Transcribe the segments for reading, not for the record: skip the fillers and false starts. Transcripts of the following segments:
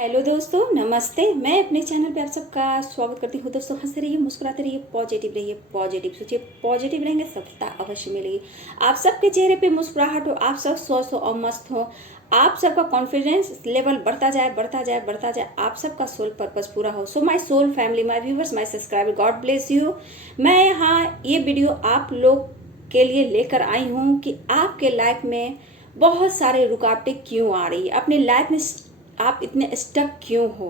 Hello दोस्तों, नमस्ते। मैं अपने चैनल पे आप सबका स्वागत करती हूँ। दोस्तों, हंसते रहिए, मुस्कुराते रहिए, पॉजिटिव रहिए, पॉजिटिव सोचिए, पॉजिटिव रहेंगे, सफलता अवश्य मिलेगी। आप सबके चेहरे पे मुस्कुराहट हो, आप सब स्वस्थ हो और मस्त हो, आप सबका कॉन्फिडेंस लेवल बढ़ता जाए, बढ़ता जाए, बढ़ता जाए, आप सबका सोल पर्पस पूरा हो। So my soul family, my viewers, my subscriber, God bless you. मैं यहाँ ये वीडियो आप लोग के लिए लेकर आई हूँ कि आपके लाइफ में बहुत सारे रुकावटें क्यों आ रही है, अपनी लाइफ में आप इतने स्टक क्यों हो।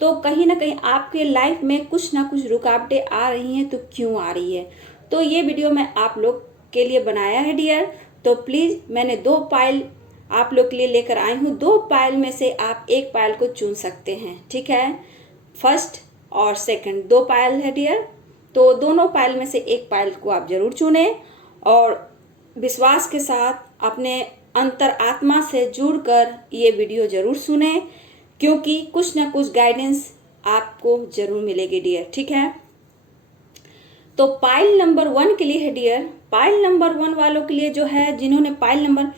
तो कहीं ना कहीं आपके लाइफ में कुछ ना कुछ रुकावटें आ रही हैं, तो क्यों आ रही है। तो ये वीडियो मैं आप लोग के लिए बनाया है डियर। तो प्लीज़, मैंने 2 पाइल आप लोग के लिए लेकर आई हूँ। 2 पाइल में से आप एक पाइल को चुन सकते हैं, ठीक है। फर्स्ट और सेकंड 2 पाइल है डियर। तो दोनों पाइल में से एक पाइल को आप जरूर चुनें और विश्वास के साथ अपने अंतर आत्मा से जुड़कर ये वीडियो जरूर सुने, क्योंकि कुछ ना कुछ गाइडेंस आपको जरूर मिलेगी डियर, ठीक है। तो पाइल नंबर 1 के लिए है डियर। पाइल नंबर 1 वालों के लिए जो है, जिन्होंने पाइल नंबर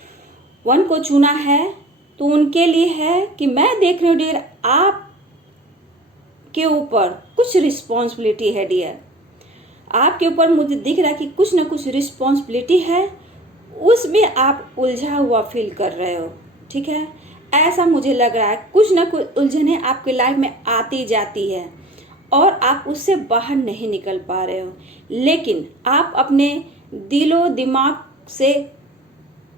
1 को चुना है, तो उनके लिए है कि मैं देख रही हूँ डियर, आप के ऊपर कुछ रिस्पॉन्सिबिलिटी है डियर। आपके ऊपर मुझे दिख रहा है कि कुछ ना कुछ रिस्पॉन्सिबिलिटी है, उसमें आप उलझा हुआ फील कर रहे हो, ठीक है। ऐसा मुझे लग रहा है, कुछ ना कुछ उलझने आपके लाइफ में आती जाती है और आप उससे बाहर नहीं निकल पा रहे हो। लेकिन आप अपने दिलो दिमाग से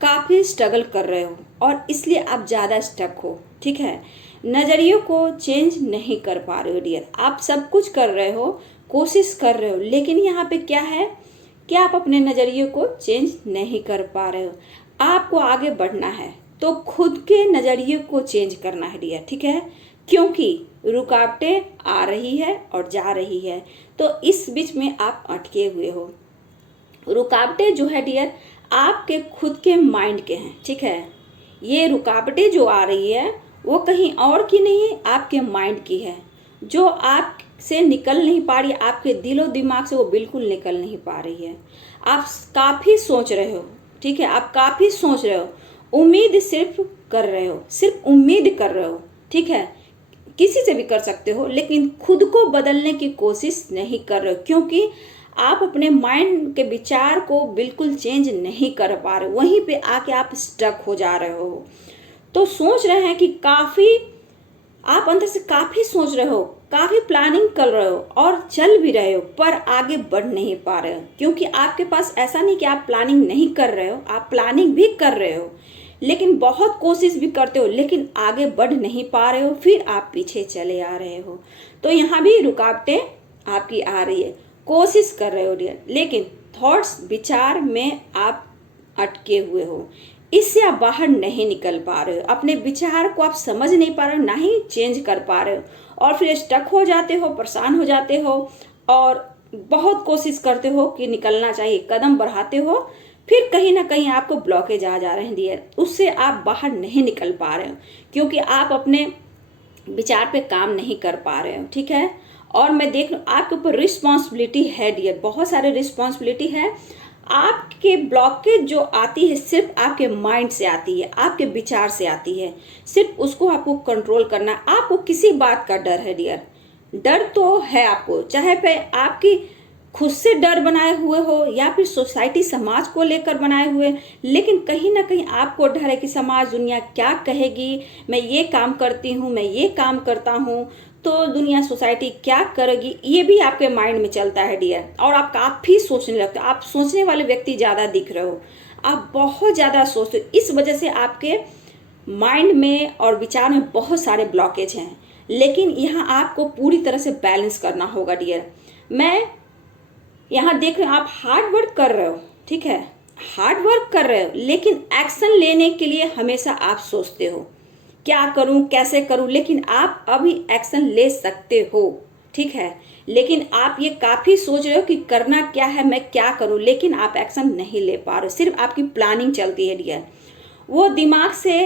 काफ़ी स्ट्रगल कर रहे हो और इसलिए आप ज़्यादा स्टक हो, ठीक है। नज़रियों को चेंज नहीं कर पा रहे हो डियर। आप सब कुछ कर रहे हो, कोशिश कर रहे हो, लेकिन यहाँ पे क्या है कि आप अपने नज़रिए को चेंज नहीं कर पा रहे हो। आपको आगे बढ़ना है तो खुद के नज़रिए को चेंज करना है डियर, ठीक है। क्योंकि रुकावटें आ रही है और जा रही है, तो इस बीच में आप अटके हुए हो। रुकावटें जो है डियर, आपके खुद के माइंड के हैं, ठीक है। ये रुकावटें जो आ रही है वो कहीं और की नहीं है, आपके माइंड की है, जो आप से निकल नहीं पा रही, आपके दिलो दिमाग से वो बिल्कुल निकल नहीं पा रही है। आप काफ़ी सोच रहे हो, ठीक है, आप काफ़ी सोच रहे हो, उम्मीद सिर्फ कर रहे हो, सिर्फ उम्मीद कर रहे हो, ठीक है। किसी से भी कर सकते हो, लेकिन खुद को बदलने की कोशिश नहीं कर रहे हो, क्योंकि आप अपने माइंड के विचार को बिल्कुल चेंज नहीं कर पा रहे हो। वहीं पे आके आप स्टक हो जा रहे हो। तो सोच रहे हैं कि काफ़ी, आप अंदर से काफ़ी सोच रहे हो, काफ़ी प्लानिंग कर रहे हो और चल भी रहे हो, पर आगे बढ़ नहीं पा रहे हो। क्योंकि आपके पास ऐसा नहीं कि आप प्लानिंग नहीं कर रहे हो, आप प्लानिंग भी कर रहे हो, लेकिन बहुत कोशिश भी करते हो, लेकिन आगे बढ़ नहीं पा रहे हो, फिर आप पीछे चले आ रहे हो। तो यहाँ भी रुकावटें आपकी आ रही है, कोशिश कर रहे हो डियर, लेकिन थॉट्स, विचार में आप अटके हुए हो, इससे आप बाहर नहीं निकल पा रहे हो। अपने विचार को आप समझ नहीं पा रहे हो, ना ही चेंज कर पा रहे हो, और फिर स्टक हो जाते हो, परेशान हो जाते हो और बहुत कोशिश करते हो कि निकलना चाहिए, कदम बढ़ाते हो, फिर कहीं ना कहीं आपको ब्लॉकेज आ जा रहे हैं डियर, उससे आप बाहर नहीं निकल पा रहे हो, क्योंकि आप अपने विचार पे काम नहीं कर पा रहे हो, ठीक है। और मैं देख लूँ आपके ऊपर रिस्पॉन्सिबिलिटी है डियर, बहुत सारे रिस्पॉन्सिबिलिटी है। आपके ब्लॉकेज जो आती है सिर्फ आपके माइंड से आती है, आपके विचार से आती है, सिर्फ उसको आपको कंट्रोल करना है। आपको किसी बात का डर है डियर, डर तो है आपको, चाहे पे आपकी खुद से डर बनाए हुए हो या फिर सोसाइटी, समाज को लेकर बनाए हुए, लेकिन कहीं ना कहीं आपको डर है कि समाज, दुनिया क्या कहेगी, मैं ये काम करती हूँ, मैं ये काम करता हूँ, तो दुनिया, सोसाइटी क्या करेगी, ये भी आपके माइंड में चलता है डियर। और आप काफ़ी सोचने लगते हो, आप सोचने वाले व्यक्ति ज़्यादा दिख रहे हो, आप बहुत ज़्यादा सोचते हो। इस वजह से आपके माइंड में और विचार में बहुत सारे ब्लॉकेज हैं, लेकिन यहाँ आपको पूरी तरह से बैलेंस करना होगा डियर। मैं यहाँ देख रहे हो आप हार्ड वर्क कर रहे हो, ठीक है, हार्ड वर्क कर रहे हो, लेकिन एक्शन लेने के लिए हमेशा आप सोचते हो क्या करूं, कैसे करूं, लेकिन आप अभी एक्शन ले सकते हो, ठीक है। लेकिन आप ये काफ़ी सोच रहे हो कि करना क्या है, मैं क्या करूं, लेकिन आप एक्शन नहीं ले पा रहे हो, सिर्फ आपकी प्लानिंग चलती है डियर। वो दिमाग से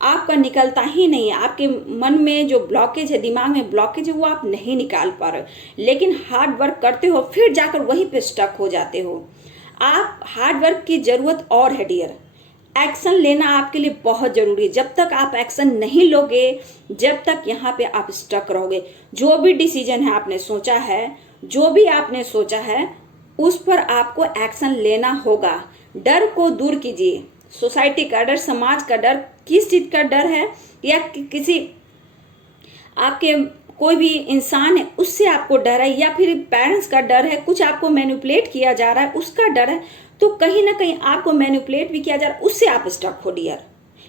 आपका निकलता ही नहीं है, आपके मन में जो ब्लॉकेज है, दिमाग में ब्लॉकेज है, वो आप नहीं निकाल पा रहे हो, लेकिन हार्ड वर्क करते हो, फिर जाकर वहीं पे स्टक हो जाते हो। आप हार्ड वर्क की ज़रूरत और है डियर। एक्शन लेना आपके लिए बहुत जरूरी है। जब तक आप एक्शन नहीं लोगे, जब तक यहाँ पे आप स्टक रहोगे। जो भी डिसीजन है आपने सोचा है, जो भी आपने सोचा है, उस पर आपको एक्शन लेना होगा। डर को दूर कीजिए। सोसाइटी का डर, समाज का डर, किस चीज का डर है, या किसी आपके कोई भी इंसान है उससे आपको डर है, या फिर पेरेंट्स का डर है, कुछ आपको मैनिपुलेट किया जा रहा है उसका डर है, तो कहीं ना कहीं आपको मैनिपुलेट भी किया जा रहा है, उससे आप स्टक हो डियर।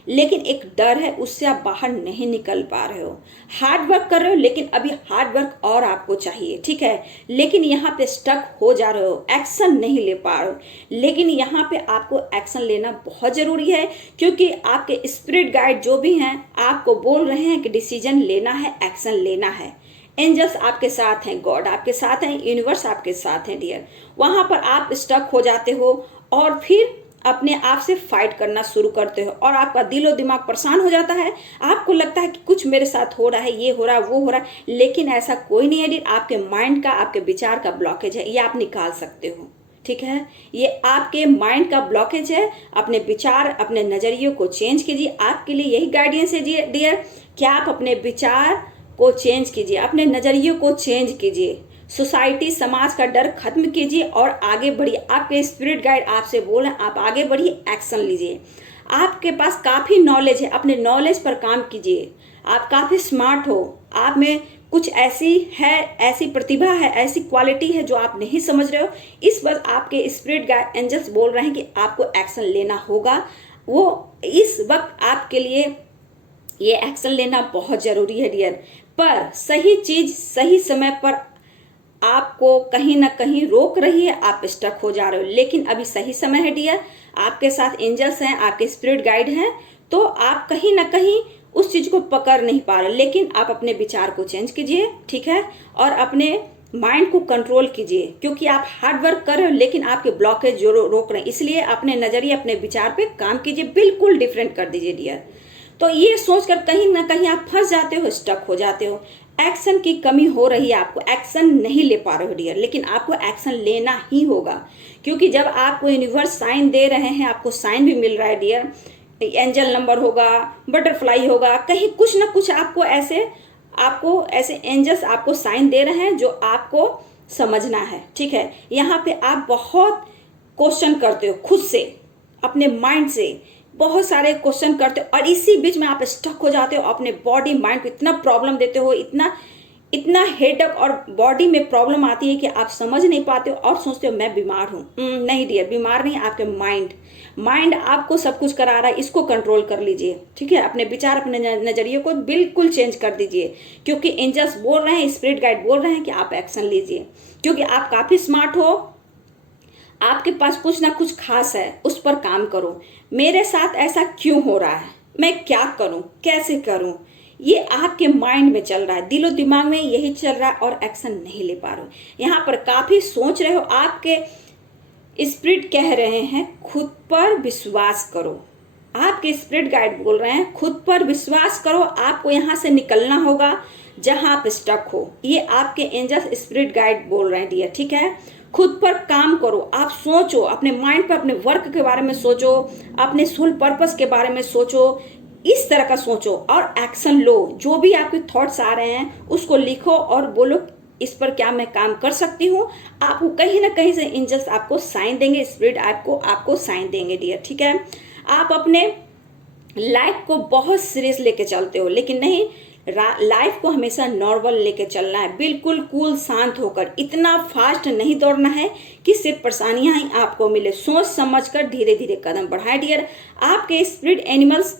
लेकिन एक डर है, उससे आप बाहर नहीं निकल पा रहे हो। हार्ड वर्क कर रहे हो, लेकिन अभी हार्ड वर्क और आपको चाहिए, ठीक है। लेकिन यहाँ पे स्टक हो जा रहे हो, एक्शन नहीं ले पा रहे हो। लेकिन यहाँ पे आपको एक्शन लेना बहुत जरूरी है, क्योंकि आपके स्पिरिट गाइड जो भी हैं आपको बोल रहे हैं कि डिसीजन लेना है, एक्शन लेना है। एंजल्स आपके साथ हैं, गॉड आपके साथ हैं, यूनिवर्स आपके साथ हैं डियर। वहां पर आप स्टक हो जाते हो और फिर अपने आप से फाइट करना शुरू करते हो, और आपका दिलो दिमाग परेशान हो जाता है। आपको लगता है कि कुछ मेरे साथ हो रहा है, ये हो रहा है, वो हो रहा है, लेकिन ऐसा कोई नहीं है डियर। आपके माइंड का, आपके विचार का ब्लॉकेज है, ये आप निकाल सकते हो, ठीक है। ये आपके माइंड का ब्लॉकेज है। अपने विचार, अपने नजरियों को चेंज कीजिए। आपके लिए यही गाइडेंस है डियर कि आप अपने विचार को चेंज कीजिए, अपने नजरियों को चेंज कीजिए, सोसाइटी, समाज का डर खत्म कीजिए और आगे बढ़िए। आपके स्पिरिट गाइड आपसे बोल रहे हैं, आप आगे बढ़िए, एक्शन लीजिए। आपके पास काफी नॉलेज है, अपने नॉलेज पर काम कीजिए। आप काफी स्मार्ट हो, आप में कुछ ऐसी है, ऐसी प्रतिभा है, ऐसी क्वालिटी है जो आप नहीं समझ रहे हो। इस वक्त आपके स्पिरिट गाइड एंजल्स बोल रहे हैं कि आपको एक्शन लेना होगा। वो इस वक्त आपके लिए ये एक्शन लेना बहुत जरूरी है डियर। पर सही चीज सही समय पर आपको कहीं ना कहीं रोक रही है, आप स्टक हो जा रहे हो। लेकिन अभी सही समय है डियर, आपके साथ एंजल्स हैं, आपके स्पिरिट गाइड हैं, तो आप कहीं ना कहीं उस चीज को पकड़ नहीं पा रहे। लेकिन आप अपने विचार को चेंज कीजिए, ठीक है, और अपने माइंड को कंट्रोल कीजिए, क्योंकि आप हार्ड वर्क कर रहे हो लेकिन आपके ब्लॉकेज जो रोक रहे हैं। इसलिए अपने नजरिए, अपने विचार पे काम कीजिए, बिल्कुल डिफरेंट कर दीजिए डियर। तो ये सोचकर कहीं ना कहीं आप फंस जाते हो, स्टक हो जाते हो। एक्शन की कमी हो रही है, आपको एक्शन नहीं ले पा रहे हो डियर, लेकिन आपको एक्शन लेना ही होगा, क्योंकि जब आपको यूनिवर्स साइन दे रहे हैं, आपको साइन भी मिल रहा है डियर। एंजल नंबर होगा, बटरफ्लाई होगा, कहीं कुछ ना कुछ आपको ऐसे एंजल्स आपको साइन दे रहे हैं जो आपको समझना है, ठीक है। यहाँ पे आप बहुत क्वेश्चन करते हो खुद से, अपने माइंड से बहुत सारे क्वेश्चन करते हो, और इसी बीच में आप स्टक हो जाते हो। अपने बॉडी माइंड को इतना प्रॉब्लम देते हो, इतना हेडेक और बॉडी में प्रॉब्लम आती है कि आप समझ नहीं पाते हो और सोचते हो मैं बीमार हूँ। नहीं डियर, बीमार नहीं, आपके माइंड आपको सब कुछ करा रहा है, इसको कंट्रोल कर लीजिए, ठीक है। अपने विचार, अपने नजरिए को बिल्कुल चेंज कर दीजिए, क्योंकि एंजल्स बोल रहे हैं, स्पिरिट गाइड बोल रहे हैं कि आप एक्शन लीजिए, क्योंकि आप काफी स्मार्ट हो, आपके पास कुछ ना कुछ खास है, उस पर काम करो। मेरे साथ ऐसा क्यों हो रहा है, मैं क्या करूं, कैसे करूं, ये आपके माइंड में चल रहा है, दिलो दिमाग में यही चल रहा है, और एक्शन नहीं ले पा रहे हो। यहाँ पर काफी सोच रहे हो। आपके स्पिरिट कह रहे हैं खुद पर विश्वास करो। आपके स्पिरिट गाइड बोल रहे हैं खुद पर विश्वास करो, आपको यहाँ से निकलना होगा जहां आप स्टक हो। ये आपके एंजल्स स्पिरिट गाइड बोल रहे हैं डियर, ठीक है। खुद पर काम करो, आप सोचो, अपने माइंड पर, अपने वर्क के बारे में सोचो, अपने सोल पर्पस के बारे में सोचो, इस तरह का सोचो और एक्शन लो। जो भी आपके थॉट्स आ रहे हैं उसको लिखो और बोलो इस पर क्या मैं काम कर सकती हूँ। आपको कहीं ना कहीं से एंजल्स आपको साइन देंगे, स्पिरिट आपको साइन देंगे डियर, ठीक है। आप अपने लाइफ को बहुत सीरियस लेके चलते हो, लेकिन नहीं, लाइफ को हमेशा नॉर्मल लेके चलना है, बिल्कुल कूल शांत होकर। इतना फास्ट नहीं दौड़ना है कि सिर्फ परेशानियां ही आपको मिले। सोच समझकर धीरे धीरे कदम बढ़ाएं डियर। आपके स्पिरिट एनिमल्स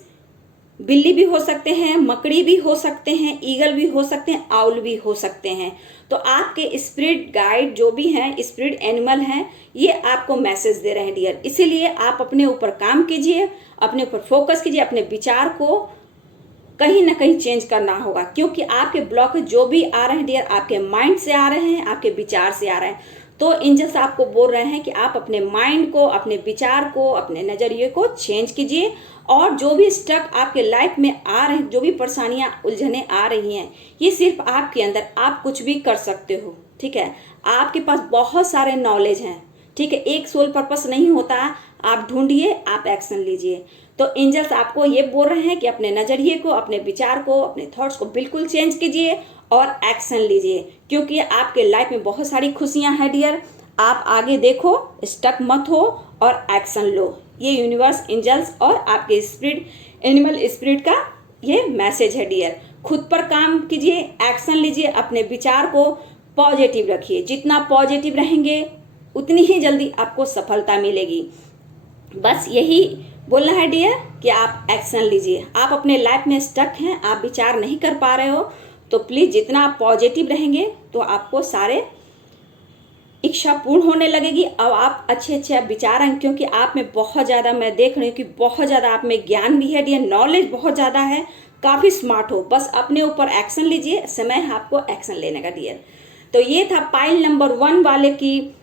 बिल्ली भी हो सकते हैं, मकड़ी भी हो सकते हैं, ईगल भी हो सकते हैं, आउल भी हो सकते हैं। तो आपके स्पिरिट गाइड जो भी हैं, स्पिरिट एनिमल हैं, ये आपको मैसेज दे रहे हैं डियर। इसीलिए आप अपने ऊपर काम कीजिए, अपने ऊपर फोकस कीजिए, अपने विचार को कहीं ना कहीं चेंज करना होगा, क्योंकि आपके ब्लॉकेज जो भी आ रहे हैं डियर, आपके माइंड से आ रहे हैं, आपके विचार से आ रहे हैं। तो एंजल्स आपको बोल रहे हैं कि आप अपने माइंड को, अपने विचार को, अपने नजरिए को चेंज कीजिए, और जो भी स्टक आपके लाइफ में आ रहे हैं, जो भी परेशानियां, उलझने आ रही हैं, ये सिर्फ आपके अंदर, आप कुछ भी कर सकते हो, ठीक है। आपके पास बहुत सारे नॉलेज हैं, ठीक है, एक सोल पर्पस नहीं होता, आप ढूंढिए, आप एक्शन लीजिए। तो एंजल्स आपको ये बोल रहे हैं कि अपने नज़रिए को, अपने विचार को, अपने थॉट्स को बिल्कुल चेंज कीजिए और एक्शन लीजिए, क्योंकि आपके लाइफ में बहुत सारी खुशियां हैं डियर। आप आगे देखो, स्टक मत हो और एक्शन लो। ये यूनिवर्स, एंजल्स और आपके स्पिरिट, एनिमल स्पिरिट का ये मैसेज है डियर। खुद पर काम कीजिए, एक्शन लीजिए, अपने विचार को पॉजिटिव रखिए। जितना पॉजिटिव रहेंगे उतनी ही जल्दी आपको सफलता मिलेगी। बस यही बोलना है डियर कि आप एक्शन लीजिए। आप अपने लाइफ में स्टक हैं, आप विचार नहीं कर पा रहे हो, तो प्लीज़ जितना आप पॉजिटिव रहेंगे तो आपको सारे इच्छा पूर्ण होने लगेगी। अब आप अच्छे अच्छे विचार हैं, क्योंकि आप में बहुत ज़्यादा, मैं देख रही हूँ कि बहुत ज़्यादा आप में ज्ञान भी है डियर, नॉलेज बहुत ज़्यादा है, काफ़ी स्मार्ट हो। बस अपने ऊपर एक्शन लीजिए, समय है आपको एक्शन लेने का डियर। तो ये था पाइल नंबर 1 वाले की,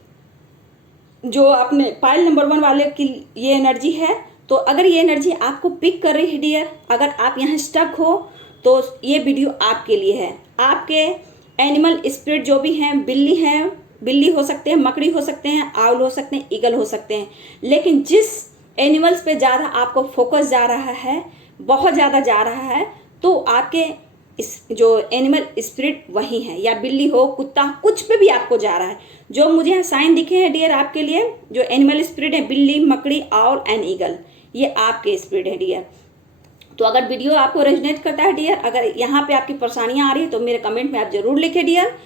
जो अपने पाइल नंबर 1 वाले की ये एनर्जी है। तो अगर ये एनर्जी आपको पिक कर रही है डियर, अगर आप यहाँ स्टक हो, तो ये वीडियो आपके लिए है। आपके एनिमल स्पिरिट जो भी हैं, बिल्ली हैं, बिल्ली हो सकते हैं, मकड़ी हो सकते हैं, आउल हो सकते हैं, ईगल हो सकते हैं, लेकिन जिस एनिमल्स पे ज़्यादा आपको फोकस जा रहा है, बहुत ज़्यादा जा रहा है, तो आपके इस जो एनिमल स्पिरिट वही है, या बिल्ली हो, कुत्ता, कुछ पे भी आपको जा रहा है। जो मुझे यहाँ साइन दिखे हैं डियर आपके लिए, जो एनिमल स्पिरिट है, बिल्ली, मकड़ी, आउल एंड ईगल, ये आपके स्पिरिट है डियर। तो अगर वीडियो आपको रेजोनेट करता है डियर, अगर यहाँ पे आपकी परेशानियां आ रही है, तो मेरे कमेंट में आप जरूर लिखे डियर।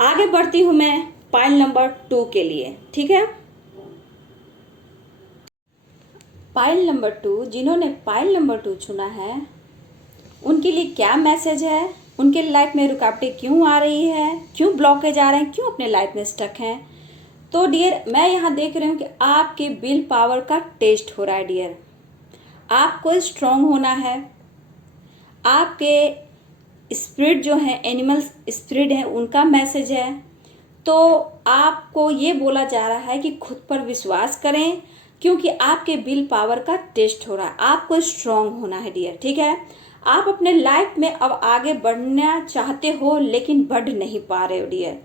आगे बढ़ती हूँ मैं पाइल नंबर 2 के लिए, ठीक है। पाइल नंबर 2, जिन्होंने पाइल नंबर 2 चुना है, उनके लिए क्या मैसेज है, उनके लाइफ में रुकावटें क्यों आ रही है, क्यों ब्लॉकेज आ रहे हैं, क्यों अपने लाइफ में स्टक हैं। तो डियर, मैं यहाँ देख रही हूँ कि आपके विल पावर का टेस्ट हो रहा है डियर। आपको स्ट्रांग होना है। आपके स्पिरिट जो है, एनिमल स्पिरिट है, उनका मैसेज है। तो आपको ये बोला जा रहा है कि खुद पर विश्वास करें, क्योंकि आपके विल पावर का टेस्ट हो रहा है। आपको स्ट्रांग होना है डियर, ठीक है। आप अपने लाइफ में अब आगे बढ़ना चाहते हो, लेकिन बढ़ नहीं पा रहे हो डियर।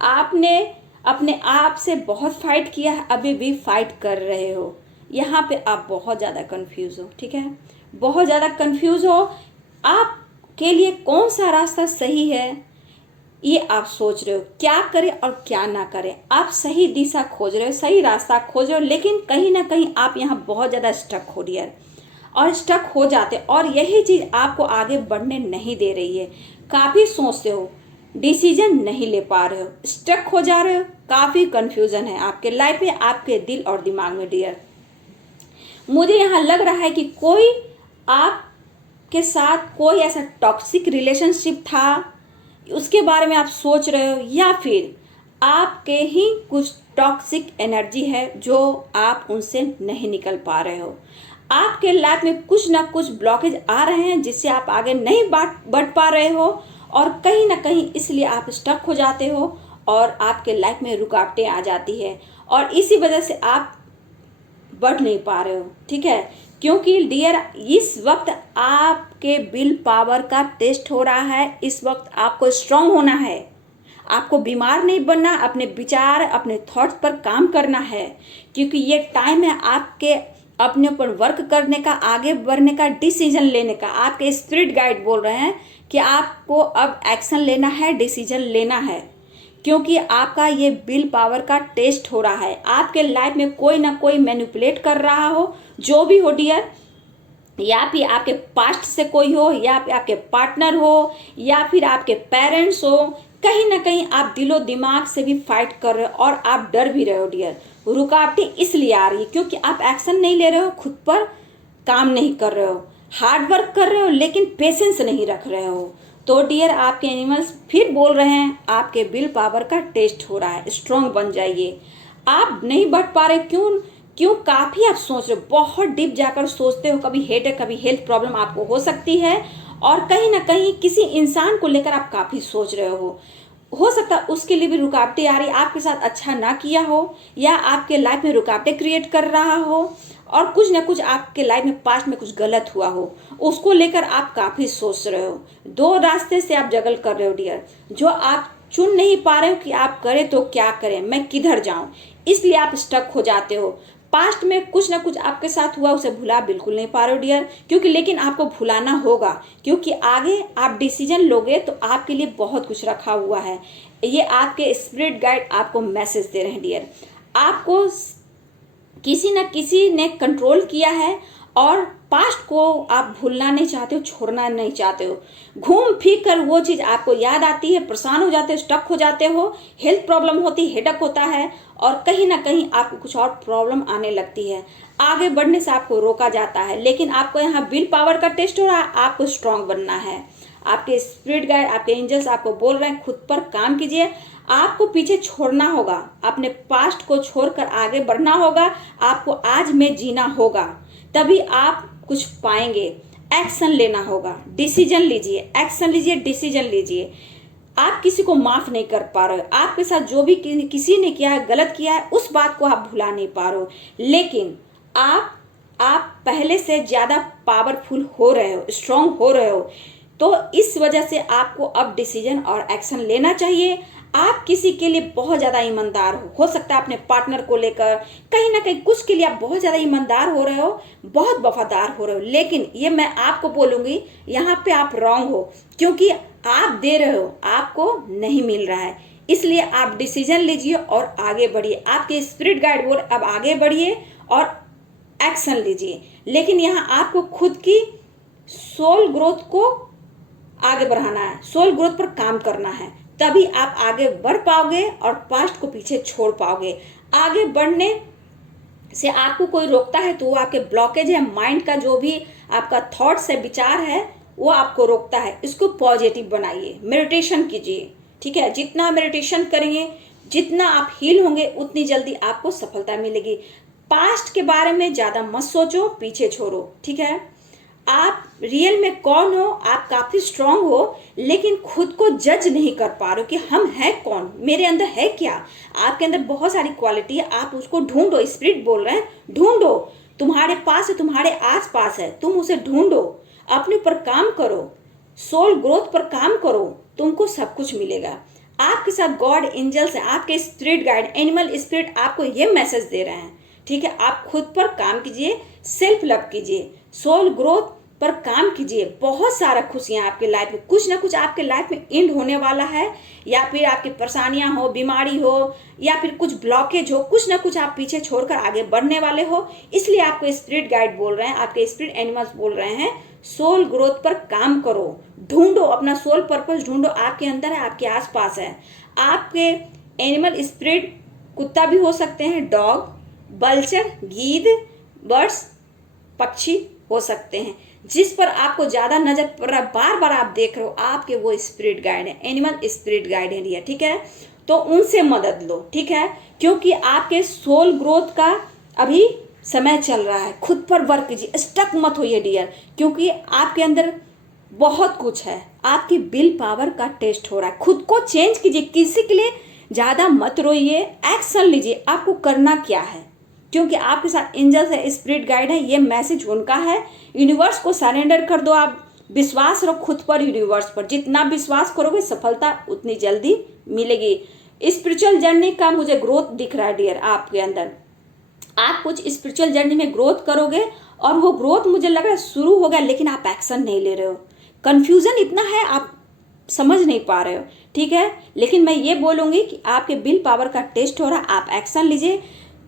आपने अपने आप से बहुत फाइट किया है, अभी भी फाइट कर रहे हो। यहाँ पे आप बहुत ज़्यादा कंफ्यूज हो, ठीक है, बहुत ज़्यादा कंफ्यूज हो। आपके लिए कौन सा रास्ता सही है, ये आप सोच रहे हो, क्या करें और क्या ना करें। आप सही दिशा खोज रहे हो, सही रास्ता खोज रहे हो, लेकिन कहीं ना कहीं आप यहाँ बहुत ज़्यादा स्टक हो डियर, और स्टक हो जाते, और यही चीज़ आपको आगे बढ़ने नहीं दे रही है। काफ़ी सोचते हो, डिसीजन नहीं ले पा रहे हो, स्टक हो जा रहे हो, काफ़ी कंफ्यूजन है आपके लाइफ में, आपके दिल और दिमाग में डियर। मुझे यहाँ लग रहा है कि कोई आपके साथ कोई ऐसा टॉक्सिक रिलेशनशिप था, उसके बारे में आप सोच रहे हो, या फिर आपके ही कुछ टॉक्सिक एनर्जी है जो आप उनसे नहीं निकल पा रहे हो। आपके लाइफ में कुछ ना कुछ ब्लॉकेज आ रहे हैं, जिससे आप आगे नहीं बढ़ पा रहे हो, और कहीं ना कहीं इसलिए आप स्टक हो जाते हो और आपके लाइफ में रुकावटें आ जाती है, और इसी वजह से आप बढ़ नहीं पा रहे हो, ठीक है। क्योंकि डियर, इस वक्त आपके विल पावर का टेस्ट हो रहा है। इस वक्त आपको स्ट्रांग होना है, आपको बीमार नहीं बनना, अपने विचार, अपने थॉट्स पर काम करना है, क्योंकि ये टाइम है आपके अपने ऊपर वर्क करने का, आगे बढ़ने का, डिसीजन लेने का। आपके स्पिरिट गाइड बोल रहे हैं कि आपको अब एक्शन लेना है, डिसीजन लेना है, क्योंकि आपका ये विल पावर का टेस्ट हो रहा है। आपके लाइफ में कोई ना कोई मैनिपुलेट कर रहा हो, जो भी हो डियर, या फिर आपके पास्ट से कोई हो, या फिर आपके पार्टनर हो, या फिर आपके पेरेंट्स हो। कहीं ना कहीं आप दिलो दिमाग से भी फाइट कर रहे हो, और आप डर भी रहे हो डियर। रुकावटें इसलिए आ रही है क्योंकि आप एक्शन नहीं ले रहे हो, खुद पर काम नहीं कर रहे हो, हार्ड वर्क कर रहे हो, लेकिन पेशेंस नहीं रख रहे हो। तो डियर, आपके एनिमल्स फिर बोल रहे हैं, आपके विल पावर का टेस्ट हो रहा है, स्ट्रांग बन जाइए। आप नहीं बढ़ पा रहे, क्यों काफ़ी आप सोच रहे हो, बहुत डीप जाकर सोचते हो, कभी हेडेक, कभी हेल्थ प्रॉब्लम आपको हो सकती है, और कहीं ना कहीं किसी इंसान को लेकर आप काफ़ी सोच रहे हो सकता है उसके लिए भी रुकावटें आ रही, आपके साथ अच्छा ना किया हो, या आपके लाइफ में रुकावटें क्रिएट कर रहा हो, और कुछ ना कुछ आपके लाइफ में पास्ट में कुछ गलत हुआ हो, उसको लेकर आप काफ़ी सोच रहे हो। 2 रास्ते से आप जगल कर रहे हो डियर। जो आप चुन नहीं पा रहे हो कि आप करें तो क्या करें, मैं किधर जाऊं, इसलिए आप स्टक हो जाते हो। पास्ट में कुछ ना कुछ आपके साथ हुआ, उसे भुला बिल्कुल नहीं पा रहे हो डियर, क्योंकि लेकिन आपको भुलाना होगा, क्योंकि आगे आप डिसीजन लोगे तो आपके लिए बहुत कुछ रखा हुआ है। ये आपके स्पिरिट गाइड आपको मैसेज दे रहे हैं डियर। आपको किसी न किसी ने कंट्रोल किया है और पास्ट को आप भूलना नहीं चाहते हो, छोड़ना नहीं चाहते हो। घूम फिर कर वो चीज़ आपको याद आती है, परेशान हो जाते हो, स्टक हो जाते हो, हेल्थ प्रॉब्लम होती है, हेडेक होता है और कहीं ना कहीं आपको कुछ और प्रॉब्लम आने लगती है। आगे बढ़ने से आपको रोका जाता है, लेकिन आपको यहाँ विल पावर का टेस्ट हो रहा है, आपको स्ट्रांग बनना है। आपके स्पिरिट गाइड, आपके एंजल्स आपको बोल रहे हैं खुद पर काम कीजिए। आपको पीछे छोड़ना होगा, अपने पास्ट को छोड़कर आगे बढ़ना होगा। आपको आज में जीना होगा, तभी आप कुछ पाएंगे। एक्शन लेना होगा, डिसीजन लीजिए, एक्शन लीजिए, डिसीजन लीजिए। आप किसी को माफ नहीं कर पा रहे हो, आपके साथ जो भी किसी ने किया है, गलत किया है, उस बात को आप भुला नहीं पा रहे हो, लेकिन आप पहले से ज्यादा पावरफुल हो रहे हो, स्ट्रांग हो रहे हो। तो इस वजह से आपको अब डिसीजन और एक्शन लेना चाहिए। आप किसी के लिए बहुत ज्यादा ईमानदार हो सकता है अपने पार्टनर को लेकर, कहीं ना कहीं कुछ के लिए आप बहुत ज्यादा ईमानदार हो रहे हो, बहुत वफादार हो रहे हो, लेकिन ये मैं आपको बोलूंगी यहाँ पे आप रॉन्ग हो, क्योंकि आप दे रहे हो, आपको नहीं मिल रहा है। इसलिए आप डिसीजन लीजिए और आगे बढ़िए। आपके स्पिरिट गाइड बोल अब आगे बढ़िए और एक्शन लीजिए, लेकिन यहाँ आपको खुद की सोल ग्रोथ को आगे बढ़ाना है, सोल ग्रोथ पर काम करना है, तभी आप आगे बढ़ पाओगे और पास्ट को पीछे छोड़ पाओगे। आगे बढ़ने से आपको कोई रोकता है तो वो आपके ब्लॉकेज है, माइंड का जो भी आपका थॉट्स है, विचार है, वो आपको रोकता है। इसको पॉजिटिव बनाइए, मेडिटेशन कीजिए, ठीक है। जितना मेडिटेशन करेंगे, जितना आप हील होंगे, उतनी जल्दी आपको सफलता मिलेगी। पास्ट के बारे में ज्यादा मत सोचो, पीछे छोड़ो, ठीक है। आप रियल में कौन हो, आप काफी स्ट्रांग हो, लेकिन खुद को जज नहीं कर पा रहे हो कि हम हैं कौन, मेरे अंदर है क्या। आपके अंदर बहुत सारी क्वालिटी है, आप उसको ढूंढो। स्पिरिट बोल रहे हैं ढूंढो, तुम्हारे पास है, तुम्हारे आस पास है, तुम उसे ढूंढो, अपने ऊपर काम करो, सोल ग्रोथ पर काम करो, तुमको सब कुछ मिलेगा। आपके साथ गॉड एंजल्स है, आपके स्पिरिट गाइड, एनिमल स्पिरिट आपको ये मैसेज दे रहे हैं, ठीक है। आप खुद पर काम कीजिए, सेल्फ लव कीजिए, सोल ग्रोथ पर काम कीजिए। बहुत सारा खुशियां आपके लाइफ में, कुछ ना कुछ आपके लाइफ में एंड होने वाला है, या फिर आपकी परेशानियां हो, बीमारी हो, या फिर कुछ ब्लॉकेज हो, कुछ ना कुछ आप पीछे छोड़कर आगे बढ़ने वाले हो। इसलिए आपको स्पिरिट गाइड बोल रहे हैं, आपके स्पिरिट एनिमल्स बोल रहे हैं, सोल ग्रोथ पर काम करो, ढूंढो अपना सोल पर्पस, ढूंढो। आपके अंदर है, आपके आसपास है। आपके एनिमल स्पिरिट कुत्ता भी हो सकते हैं, डॉग, बल्चर, गीद, बर्ड्स, पक्षी हो सकते हैं, जिस पर आपको ज्यादा नजर पड़ रहा है, बार बार आप देख रहे हो, आपके वो स्पिरिट गाइड है, एनिमल स्पिरिट गाइड है, ठीक है। तो उनसे मदद लो, ठीक है, क्योंकि आपके सोल ग्रोथ का अभी समय चल रहा है। खुद पर वर्क कीजिए, स्टक मत होइए डियर, क्योंकि आपके अंदर बहुत कुछ है। आपकी विल पावर का टेस्ट हो रहा है, खुद को चेंज कीजिए, किसी के लिए ज्यादा मत रोइए, एक्शन लीजिए। आपको करना क्या है, क्योंकि आपके साथ एंजल्स है, स्पिरिट गाइड है, ये मैसेज उनका है। यूनिवर्स को सरेंडर कर दो, आप विश्वास रखो खुद पर, यूनिवर्स पर। जितना विश्वास करोगे, सफलता उतनी जल्दी मिलेगी। स्पिरिचुअल जर्नी का मुझे ग्रोथ दिख रहा है डियर आपके अंदर। आप कुछ स्पिरिचुअल जर्नी में ग्रोथ करोगे और वो ग्रोथ मुझे लग रहा है शुरू हो गया, लेकिन आप एक्शन नहीं ले रहे हो। कंफ्यूजन इतना है, आप समझ नहीं पा रहे हो, ठीक है। लेकिन मैं ये बोलूंगी कि आपके विल पावर का टेस्ट हो रहा है, आप एक्शन लीजिए,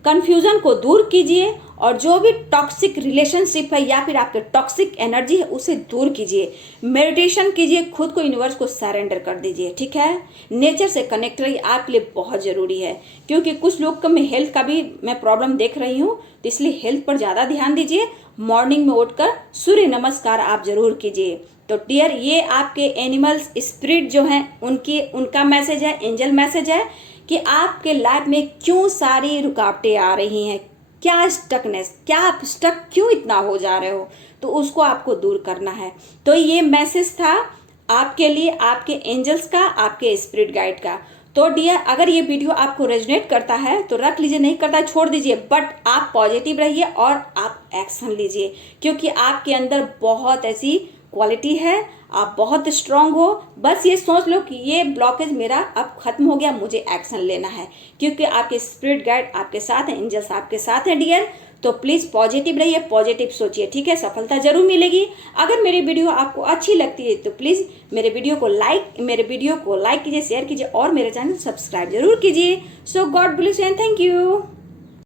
कंफ्यूजन को दूर कीजिए, और जो भी टॉक्सिक रिलेशनशिप है या फिर आपके टॉक्सिक एनर्जी है, उसे दूर कीजिए। मेडिटेशन कीजिए, खुद को यूनिवर्स को सरेंडर कर दीजिए, ठीक है। नेचर से कनेक्ट रहिए, आपके लिए बहुत जरूरी है, क्योंकि कुछ लोग को मैं हेल्थ का भी मैं प्रॉब्लम देख रही हूँ, तो इसलिए हेल्थ पर ज्यादा ध्यान दीजिए। मॉर्निंग में उठकर सूर्य नमस्कार आप जरूर कीजिए। तो डियर, ये आपके एनिमल्स स्पिरिट जो हैं, उनका मैसेज है, एंजल मैसेज है कि आपके लाइफ में क्यों सारी रुकावटें आ रही हैं, क्या स्टकनेस, क्या आप स्टक क्यों इतना हो जा रहे हो, तो उसको आपको दूर करना है। तो ये मैसेज था आपके लिए, आपके एंजल्स का, आपके स्पिरिट गाइड का। तो डियर, अगर ये वीडियो आपको रेजोनेट करता है तो रख लीजिए, नहीं करता है छोड़ दीजिए, बट आप पॉजिटिव रहिए और आप एक्शन लीजिए, क्योंकि आपके अंदर बहुत ऐसी क्वालिटी है, आप बहुत स्ट्रांग हो। बस ये सोच लो कि ये ब्लॉकेज मेरा अब खत्म हो गया, मुझे एक्शन लेना है, क्योंकि आपके स्पिरिट गाइड आपके साथ हैं, एंजल्स आपके साथ हैं डियर। तो प्लीज़ पॉजिटिव रहिए, पॉजिटिव सोचिए, ठीक है, सफलता जरूर मिलेगी। अगर मेरी वीडियो आपको अच्छी लगती है तो प्लीज़ मेरे वीडियो को लाइक कीजिए, शेयर कीजिए और मेरे चैनल सब्सक्राइब जरूर कीजिए। So God bless you and thank you.